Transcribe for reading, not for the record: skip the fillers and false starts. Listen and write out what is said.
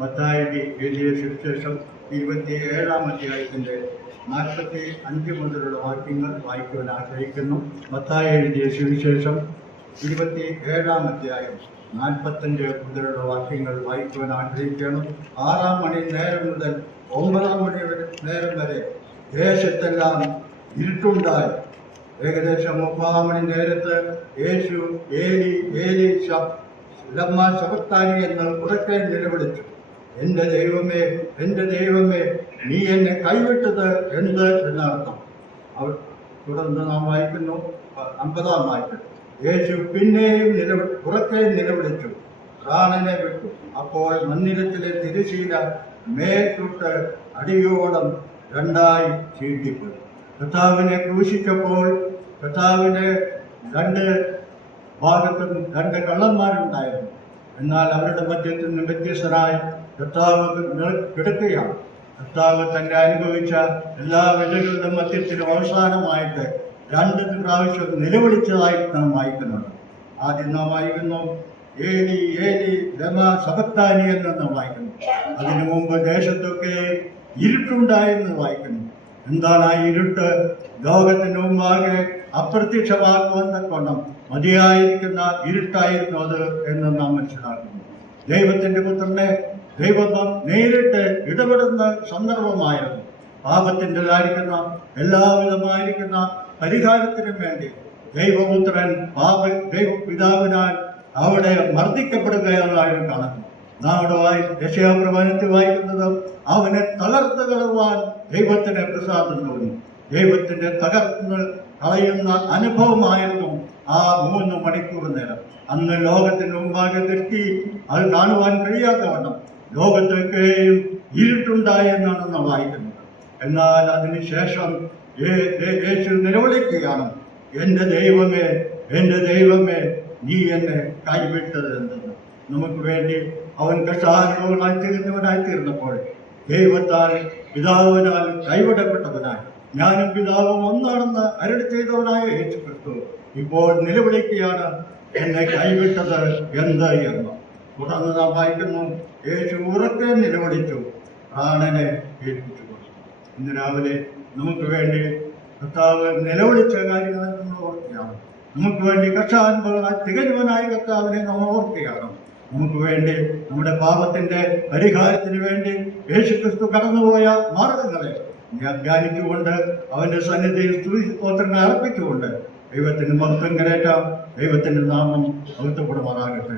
മത്തായി എഴുതിയ സുവിശേഷം 27-ാം അധ്യായത്തിൻ്റെ 45 മുതലുള്ള വാക്യങ്ങൾ വായിക്കുവാൻ ആഗ്രഹിക്കുന്നു. മത്തായി എഴുതിയ സുവിശേഷം 27-ാം അധ്യായം 45 മുതലുള്ള വാക്യങ്ങൾ വായിക്കുവാൻ ആഗ്രഹിക്കണം. 6-ാം മണി നേരം മുതൽ 9-ാം മണി നേരം വരെ ദേശത്തെല്ലാം ഇരുട്ടുണ്ടായി. ഏകദേശം 30-ാം മണി നേരത്ത് യേശു ഏലി ഏലി ലമ്മാ ശബക്താനി എന്ന് ഉറക്കെ നിലവിളിച്ചു. എൻ്റെ ദൈവമേ, എൻ്റെ ദൈവമേ, നീ എന്നെ കൈവിട്ടത് എന്ത് എന്നർത്ഥം. തുടർന്ന് നാം വായിക്കുന്നു 50-ാം വാക്യം. യേശു പിന്നെയും ഉറക്കെ നിലവിളിച്ചു, പ്രാണനെ വിട്ടു. അപ്പോൾ മന്ദിരത്തിലെ തിരശീല മേൽതൊട്ട് അടിയോളം രണ്ടായി ചീന്തിപ്പോയി. കർത്താവിനെ ക്രൂശിച്ചപ്പോൾ കർത്താവിനെ രണ്ട് ഭാഗത്തും രണ്ട് കള്ളന്മാരുണ്ടായിരുന്നു. എന്നാൽ അവരുടെ മധ്യത്തിൽ നിന്ന് വ്യത്യസ്തരായി കർത്താവ് കിടക്കുകയാണ്. കർത്താവ് തന്നെ അനുഭവിച്ച എല്ലാ വിലകളുടെ മധ്യത്തിലും അവസാനമായിട്ട് 2 പ്രാവശ്യം നിലവിളിച്ചതായിട്ട് നാം വായിക്കുന്നുണ്ട്. ആദ്യം നാം വായിക്കുന്നു ഏലി ഏലി ലമാ ശബക്താനി എന്ന് നാം വായിക്കുന്നു. അതിനു മുമ്പ് ദേശത്തൊക്കെ ഇരുട്ടുണ്ടായെന്ന് വായിക്കുന്നു. എന്താണ് ആ ഇരുട്ട്? ലോകത്തിന് മുമ്പാകെ അപ്രത്യക്ഷമാക്കുവാൻ തക്കവണ്ണം മതിയായിരിക്കുന്ന ഇരുട്ടായിരുന്നു അത് എന്ന് നാം മനസ്സിലാക്കുന്നു. ദൈവത്തിന്റെ പുത്രനെ ദൈവം നേരിട്ട് ഇടപെടുന്ന സന്ദർഭമായിരുന്നു. പാപത്തിൻ്റെതായിരിക്കുന്ന എല്ലാവിധമായിരിക്കുന്ന പരിഹാരത്തിനും വേണ്ടി ദൈവപുത്രൻ ദൈവപിതാവിനാൽ അവിടെ മർദ്ദിക്കപ്പെടുകയെന്നായിരുന്നു കാണുന്നു. നാം അവിടെ യശയാപ്രവചനത്തിൽ വായിക്കുന്നത് അവനെ തകർത്ത് കളയുവാൻ ദൈവത്തിന് പ്രസാദം തോന്നി. ദൈവത്തിന്റെ തകർന്ന് കളയുന്ന അനുഭവമായിരുന്നു ആ 3 മണിക്കൂർ നേരം. അന്ന് ലോകത്തിന് മുമ്പാകെ ദൃഷ്ടി അത് കാണുവാൻ കഴിയാത്തവണ്ണം ലോകത്തൊക്കെയും ഇരുട്ടുണ്ടായെന്നാണ് നാം വായിക്കുന്നത്. എന്നാൽ അതിനുശേഷം യേശു നിലവിളിക്കുകയാണ്, എൻ്റെ ദൈവമേ, എൻ്റെ ദൈവമേ, നീ എന്നെ കൈവിട്ടത് എന്തെന്ന്. നമുക്ക് വേണ്ടി അവൻ കഷ്ടാനുഭവങ്ങളായി തീർന്നപ്പോൾ ദൈവത്താൽ പിതാവിനാൽ കൈവിടപ്പെട്ടവനായി ഞാനും പിതാവും ഒന്നാണെന്ന് അരുളി ചെയ്തവനായ യേശു ക്രിസ്തു ഇപ്പോൾ നിലവിളിക്കുകയാണ്, എന്നെ കൈവിട്ടത് എന്ത് എന്ന്. തുടർന്ന് നാം വായിക്കുന്നു, യേശു ഉറക്കെ നിലവിളിച്ചു, പ്രാണനെ ഏൽപ്പിച്ചു കൊടുത്തു. ഇന്ന് രാവിലെ നമുക്ക് വേണ്ടി കർത്താവ് നിലവിളിച്ച കാര്യങ്ങൾ നമ്മൾ ഓർക്കുകയാണ്. നമുക്ക് വേണ്ടി കഷ്ടാനുഭവങ്ങളായി തികഞ്ഞവനായ കർത്താവിനെ നാം ഓർക്കുകയാണ്. നമുക്ക് വേണ്ടി നമ്മുടെ പാപത്തിന്റെ പരിഹാരത്തിന് വേണ്ടി യേശുക്രിസ്തു കടന്നുപോയ മാർഗങ്ങളെ ധ്യാനിച്ചുകൊണ്ട് അവന്റെ സന്നിധിയിൽ സ്തുതിസ്തോത്രങ്ങൾ അർപ്പിച്ചുകൊണ്ട് ദൈവത്തിന് മഹത്വം കരേറ്റാം. ദൈവത്തിന്റെ നാമം മഹത്വപ്പെടുമാറാകട്ടെ.